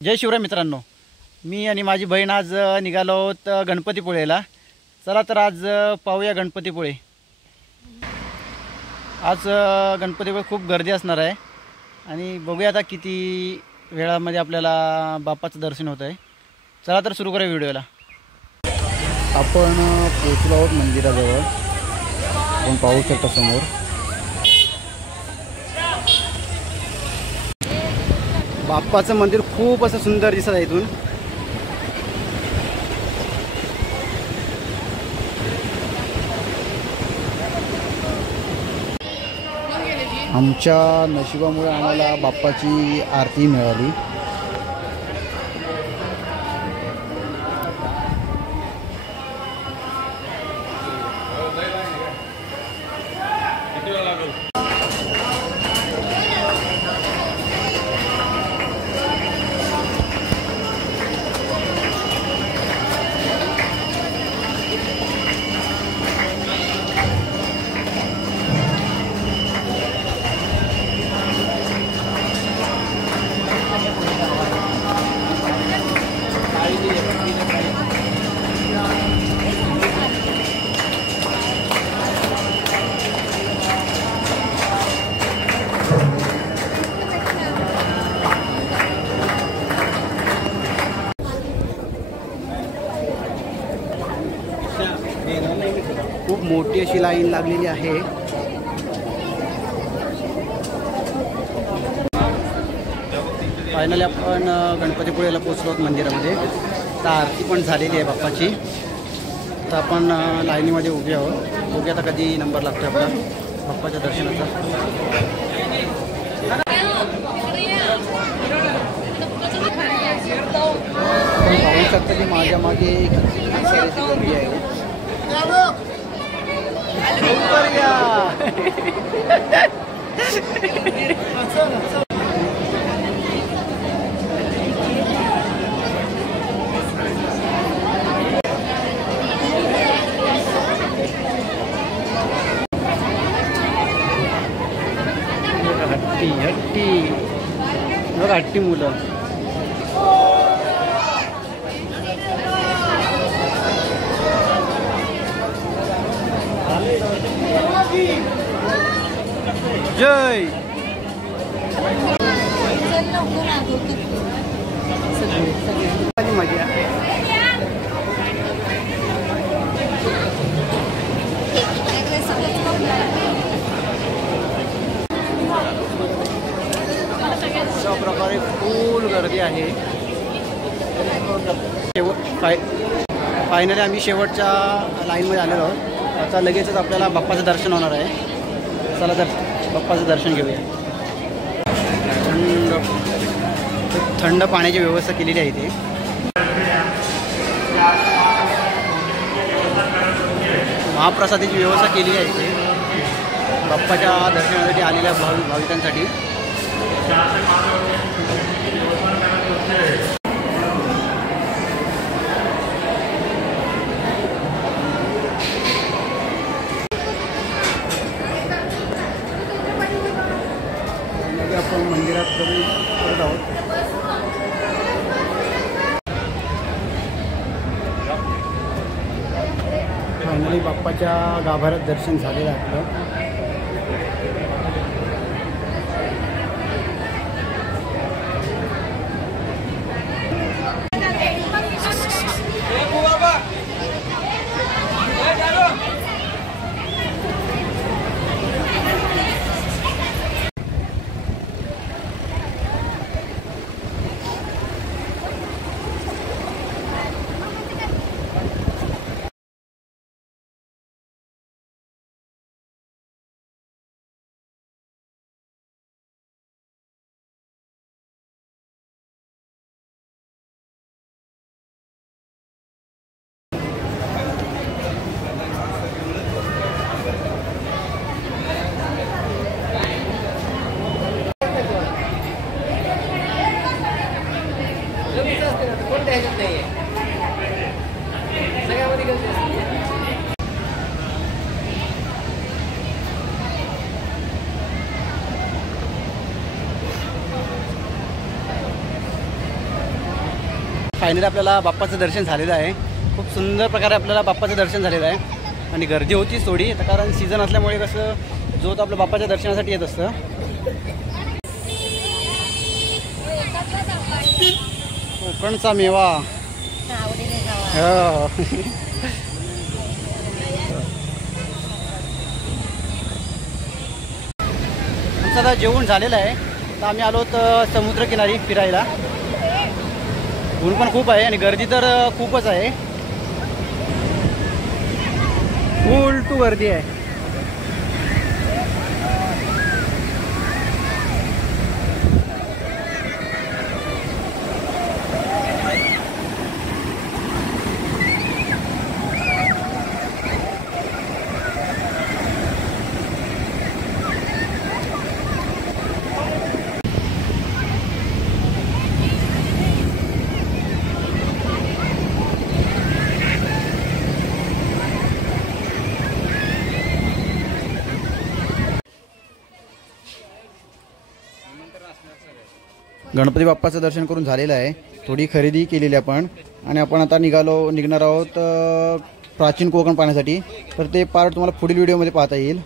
जय शिवराय मित्रांनो, मी आणि माझी बहीण आज निघालो आहोत गणपतीपुळेला. चला तर आज पाहूया गणपतीपुळे. आज गणपतीपुळे खूप गर्दी असणार आहे आणि बघूया आता किती वेळामध्ये आपल्याला बाप्पाचं दर्शन होत आहे. चला तर सुरू करूया व्हिडिओला. आपण पोचलो आहोत मंदिराजवळ. आपण पाहू शकता समोर बाप्पाचं मंदिर खूप असं सुंदर दिसत आहे इथून. आमच्या नशिबामुळे आम्हाला बाप्पाची आरती मिळाली. खूप मोठी अशी लाईन लागलेली आहे. फायनली आपण गणपतीपुळेला पोचलो आहोत मंदिरामध्ये. तर आरती पण झालेली आहे बाप्पाची. तर आपण लाईनीमध्ये उभे आहोत. बघूया आता कधी नंबर लागतो आपला बाप्पाच्या दर्शनाचा. आपण पाहू शकता की माझ्या मागे गर्दी आहे. हट्टी हट्टी बघा, हट्टी मुलं. जय मजा. अशा प्रकारे फुल गर्दी आहे. फायनली आम्ही शेवटच्या लाईनमध्ये आलेलो आहोत. आता लगेचच आपल्याला बाप्पाचं दर्शन होणार आहे. चला तर बाप्पाचं दर्शन घेऊया. थंड पाण्याची व्यवस्था केलेली आहे इथे. महाप्रसादाची व्यवस्था केलेली आहे इथे बाप्पाच्या दर्शनासाठी आलेल्या भाविकांसाठी. आपण मंदिरात करत आहोत. फायनली बाप्पाच्या गाभाऱ्यात दर्शन झालेलं आहे आपलं. फायनली आपल्याला बाप्पाचं दर्शन झालेलं आहे. खूप सुंदर प्रकारे आपल्याला बाप्पाचं दर्शन झालेलं आहे आणि गर्दी होतीच थोडी, कारण सीझन असल्यामुळे कसं जो तो आपल्या बाप्पाच्या दर्शनासाठी येत असतं. कोकणचा मेवा आमचं आता जेवण झालेलं आहे. तर आम्ही आलो तर समुद्रकिनारी फिरायला. ऊन पण खूप आहे आणि गर्दी तर खूपच आहे, फुल टू गर्दी आहे. गणपती बाप्पाचं दर्शन करून झालेलं आहे. थोडी खरेदी केलेली आपण आणि आपण आता निघणार आहोत प्राचीन कोकण पाहण्यासाठी. तर ते पार्ट तुम्हाला पुढील व्हिडिओमध्ये पाहता येईल.